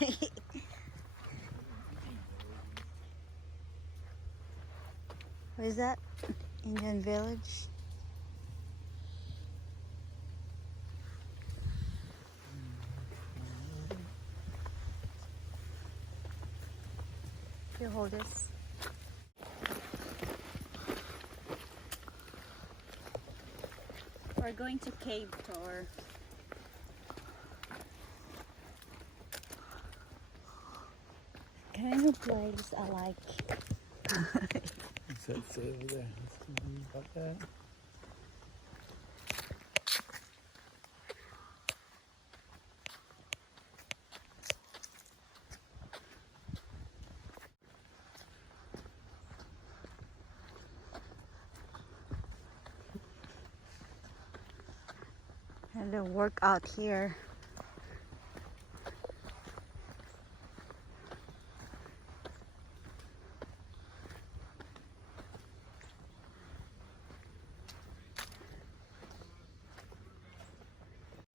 What is that? Indian village? You hold this. We're going to cave tour. Kind of place I like. It's over there. About that. And the workout here.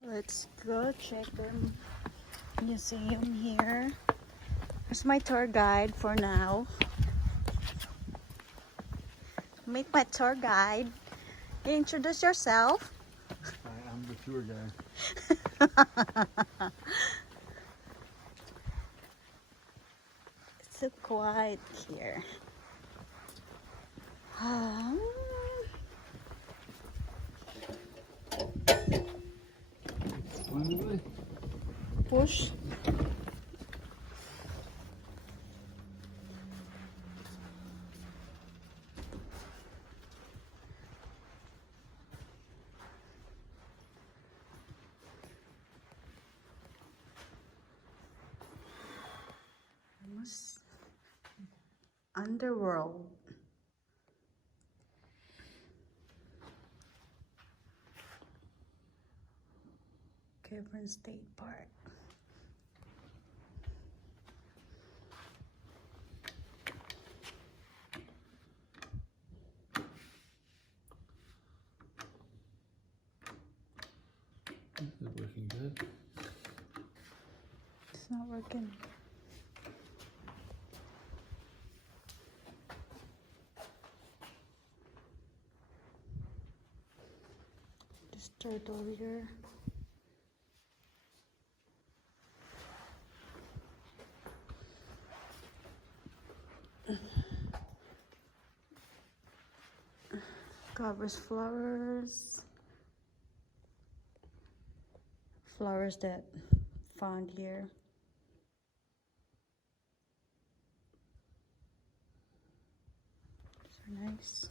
Let's go check the museum here. Here's my tour guide for now. Meet my tour guide. Introduce yourself. Hi, I'm the tour guide. It's so quiet here. Push. Underworld. Caverns State Park. This is working good. It's not working. This turtle here. Covers flowers. Flowers that found here. So nice.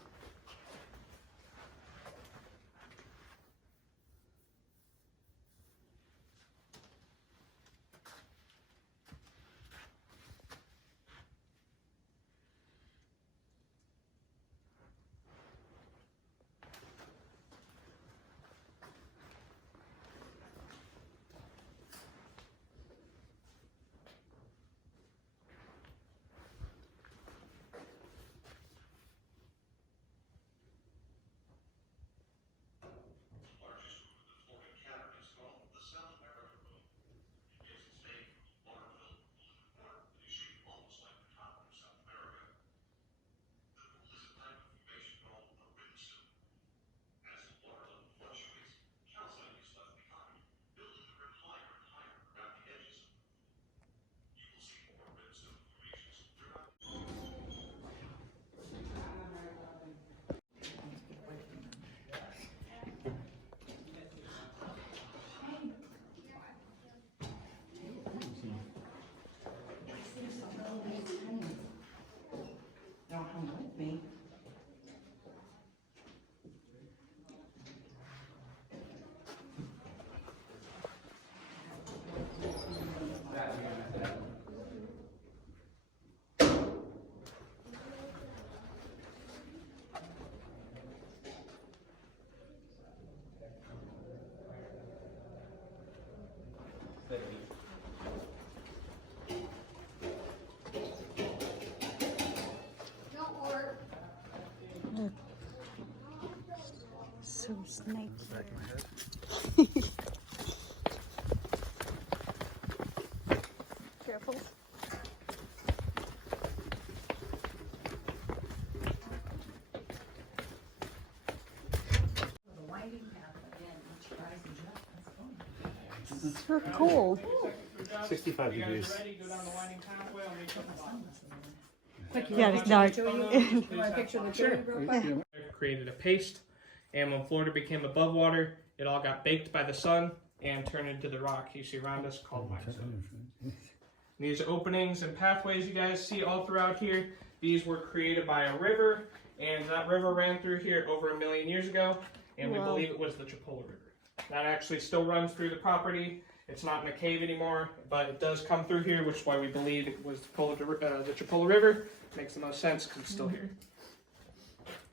Don't come with me. Look. So snaky. Back of my head. So cool. 65 degrees. Yeah, it's dark. Created a paste, and when Florida became above water, it all got baked by the sun and turned into the rock you see around us called limestone. These openings and pathways you guys see all throughout here, these were created by a river, and that river ran through here over 1 million years ago, and we believe it was the Chipola River. That actually still runs through the property. It's not in a cave anymore, but it does come through here, which is why we believe it was the Chipola River. Makes the most sense because it's still here.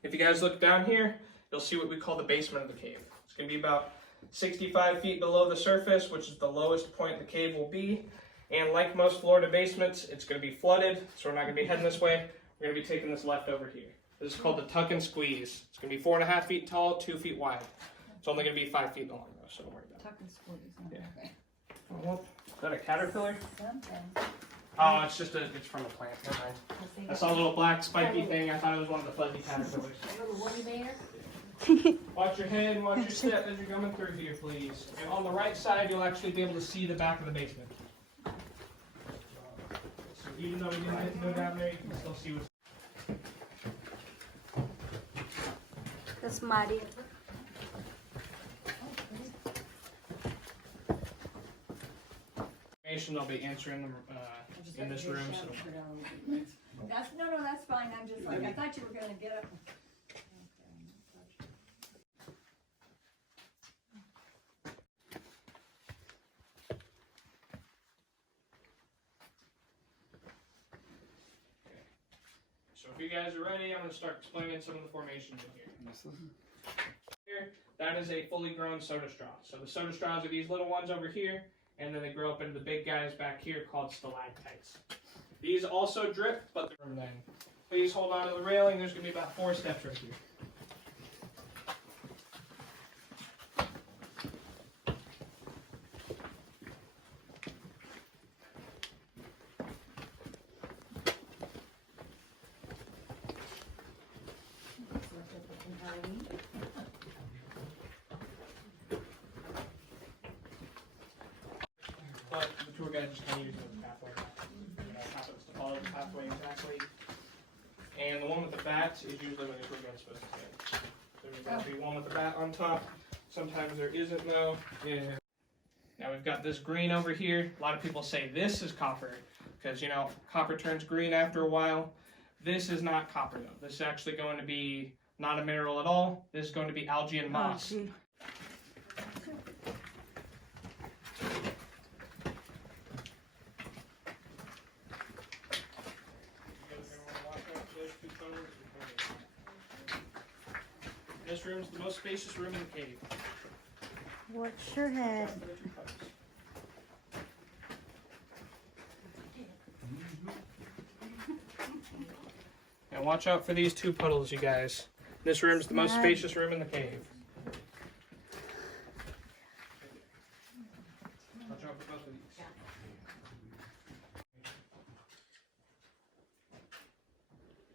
If you guys look down here, you'll see what we call the basement of the cave. It's going to be about 65 feet below the surface, which is the lowest point the cave will be. And like most Florida basements, it's going to be flooded, so we're not going to be heading this way. We're going to be taking this left over here. This is called the tuck and squeeze. It's going to be 4.5 feet tall, 2 feet wide. It's only going to be 5 feet long though, so don't worry about it. Tuck and squeeze. Yeah. Is that a caterpillar? Something. Oh, it's from a plant. Never mind. I saw a little black spiky thing. I thought it was one of the fuzzy caterpillars. A little woody bear. Watch your head and watch your step as you're coming through here, please. And on the right side, you'll actually be able to see the back of the basement. So even though we didn't get to go down there, you can still see what's. That's muddy. They'll be answering them in this room. So. That's fine. I'm just like, I thought you were gonna get up. So if you guys are ready, I'm going to start explaining some of the formations in here. Here, that is a fully grown soda straw. So the soda straws are these little ones over here, and then they grow up into the big guys back here called stalactites. These also drip, but from then. Please hold on to the railing. There's going to be about 4 steps right here. But the tour guide just kind of uses the pathway. Happens to follow the pathway exactly. And the one with the bat is usually when the tour guide's supposed to say. There's going to be one with the bat on top. Sometimes there isn't though. Yeah. Now we've got this green over here. A lot of people say this is copper because, you know, copper turns green after a while. This is not copper though. This is actually going to be not a mineral at all. This is going to be algae and moss. This room is the most spacious room in the cave. Watch your head. And watch out for these 2 puddles, you guys. This room is the most spacious room in the cave. Watch out for both of these.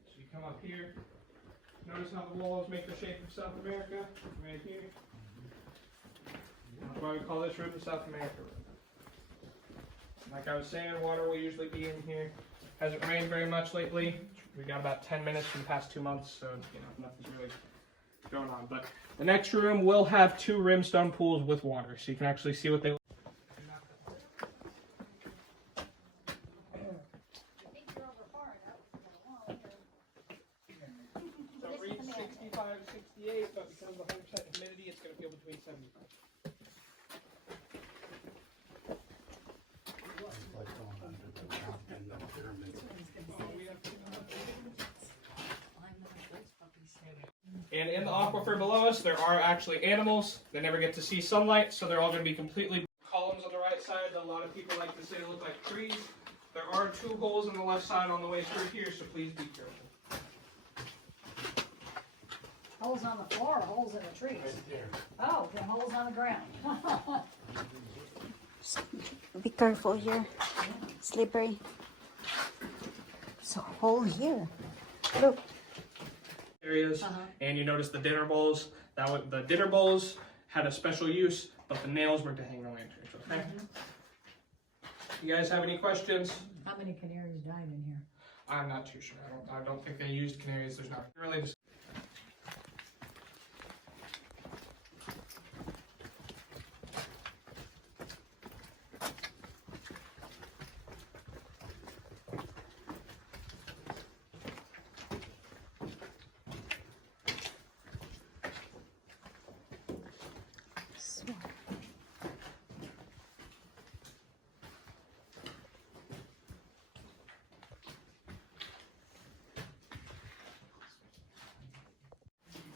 So you come up here. Notice how the walls make the shape of South America, right here. That's why we call this room the South America room. Like I was saying, water will usually be in here. Hasn't rained very much lately. We got about 10 minutes for the past 2 months, so you know nothing's really going on. But the next room will have 2 rimstone pools with water, so you can actually see what they look like. So it reads 65, 68, but because of the 100% humidity, it's going to feel between 75. And in the aquifer below us, there are actually animals. They never get to see sunlight, so they're all going to be completely columns on the right side that a lot of people like to say look like trees. There are 2 holes on the left side on the way through here, so please be careful. Holes on the floor, or holes in the trees? Right there. Oh, then holes on the ground. Be careful here. Slippery. It's a hole here. Look. Areas, and you notice the dinner bowls. The dinner bowls had a special use, but the nails were to hang the lanterns with. Okay. You guys have any questions? How many canaries died in here? I'm not too sure. I don't think they used canaries. There's not really just.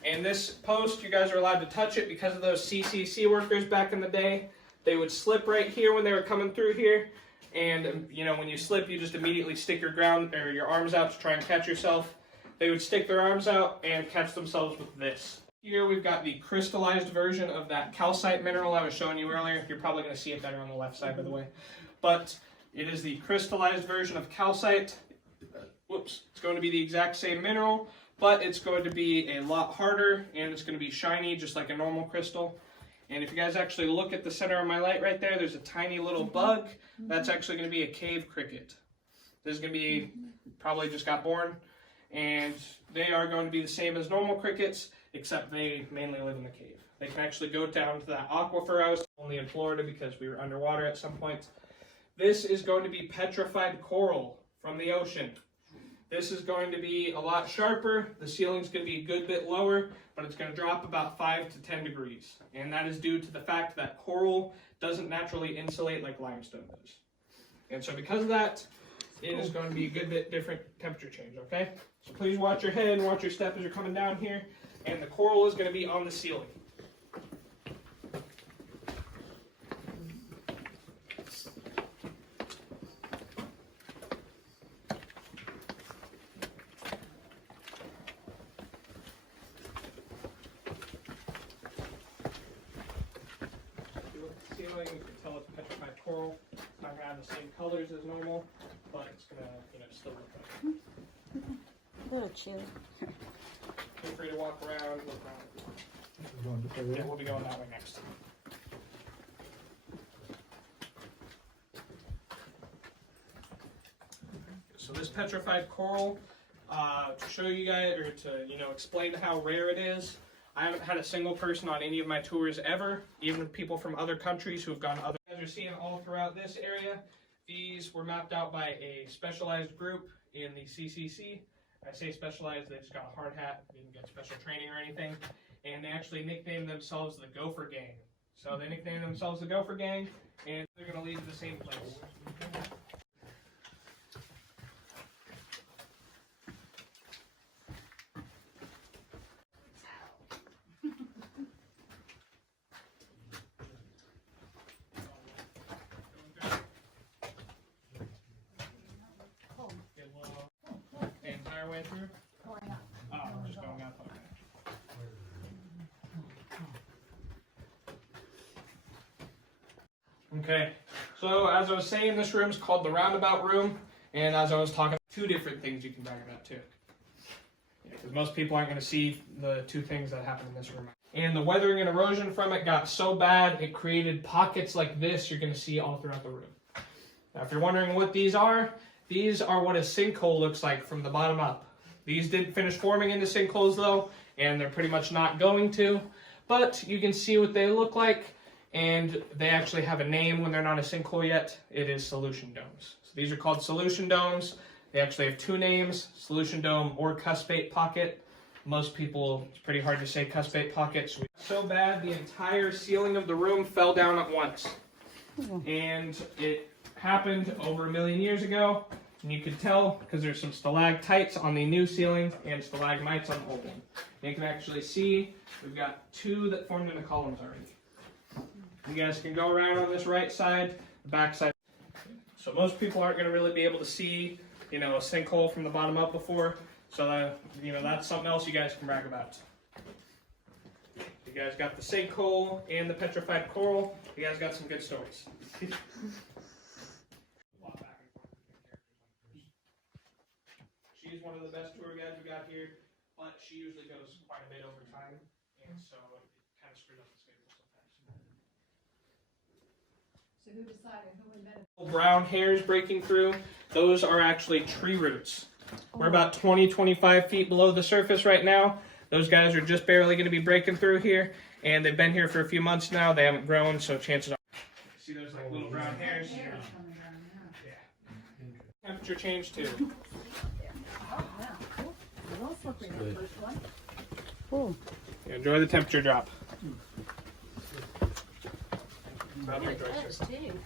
And this post, you guys are allowed to touch it because of those CCC workers back in the day. They would slip right here when they were coming through here. And, you know, when you slip, you just immediately stick your arms out to try and catch yourself. They would stick their arms out and catch themselves with this. Here we've got the crystallized version of that calcite mineral I was showing you earlier. You're probably going to see it better on the left side, by the way. But it is the crystallized version of calcite. Whoops. It's going to be the exact same mineral, but it's going to be a lot harder, and it's going to be shiny, just like a normal crystal. And if you guys actually look at the center of my light right there, there's a tiny little bug. That's actually going to be a cave cricket. This is going to be, probably just got born, and they are going to be the same as normal crickets, except they mainly live in the cave. They can actually go down to that aquifer I was only in Florida because we were underwater at some point. This is going to be petrified coral from the ocean. This is going to be a lot sharper. The ceiling's going to be a good bit lower, but it's going to drop about 5 to 10 degrees. And that is due to the fact that coral doesn't naturally insulate like limestone does. And so because of that, it is going to be a good bit different temperature change, okay? So please watch your head and watch your step as you're coming down here. And the coral is going to be on the ceiling. You can tell it's petrified coral. It's not going to have the same colors as normal, but it's going to, still look like it. A little chilly. Feel free to walk around, look around. Yeah, we'll be going that way next. So this petrified coral, to show you guys, or to, explain how rare it is, I haven't had a single person on any of my tours ever, even people from other countries who have gone other. You guys are seeing all throughout this area. These were mapped out by a specialized group in the CCC. I say specialized, they just got a hard hat, didn't get special training or anything, and they actually nicknamed themselves the Gopher Gang. So they nicknamed themselves the Gopher Gang, and they're going to lead to the same place. Way through? Going up. Oh, we're just going up. Okay, so as I was saying, this room is called the roundabout room, and as I was talking, two different things you can brag about too. Because most people aren't going to see the two things that happen in this room. And the weathering and erosion from it got so bad, it created pockets like this you're going to see all throughout the room. Now, if you're wondering what these are what a sinkhole looks like from the bottom up. These didn't finish forming into sinkholes though, and they're pretty much not going to, but you can see what they look like, and they actually have a name when they're not a sinkhole yet. It is solution domes. So these are called solution domes. They actually have two names, solution dome or cuspate pocket. Most people, it's pretty hard to say cuspate pocket. So bad, the entire ceiling of the room fell down at once. And it happened over 1 million years ago. And you could tell because there's some stalactites on the new ceiling and stalagmites on the old one. And you can actually see we've got two that formed into columns already. You guys can go around on this right side, the back side. So most people aren't going to really be able to see, a sinkhole from the bottom up before. So, that's something else you guys can brag about. You guys got the sinkhole and the petrified coral. You guys got some good stories. She's one of the best tour guides we got here, but she usually goes quite a bit over time, and so it kind of screwed up the schedule sometimes. So who decided, who invented? Brown hairs breaking through, those are actually tree roots. We're about 20-25 feet below the surface right now. Those guys are just barely going to be breaking through here, and they've been here for a few months now. They haven't grown, so chances are. See those like little brown hairs? Hairs coming down, yeah. Yeah. Temperature change too. Oh, wow, cool. A little slippery, that first one. Oh, Yeah, enjoy the temperature drop. It does, too.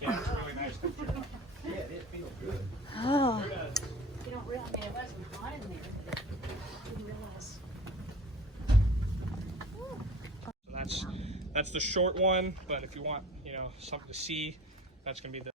Yeah, it's really nice temperature drop. oh. You don't realize, I mean, it wasn't hot in there, but I didn't realize. So that's the short one, but if you want, something to see, that's gonna be the